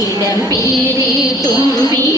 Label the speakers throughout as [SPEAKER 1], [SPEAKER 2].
[SPEAKER 1] ഇടം പേരെ തുമ്പി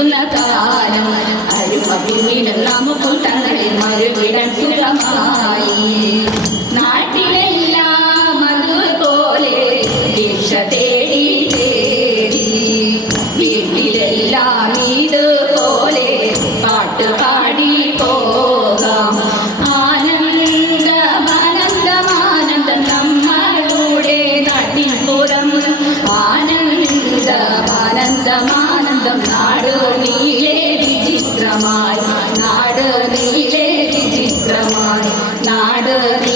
[SPEAKER 1] നിൽക്കുന്ന കാലം. അരുമഭൂമിനും നമുക്കും തങ്ങളിൽ മറുവിടം സുഖമായി Father,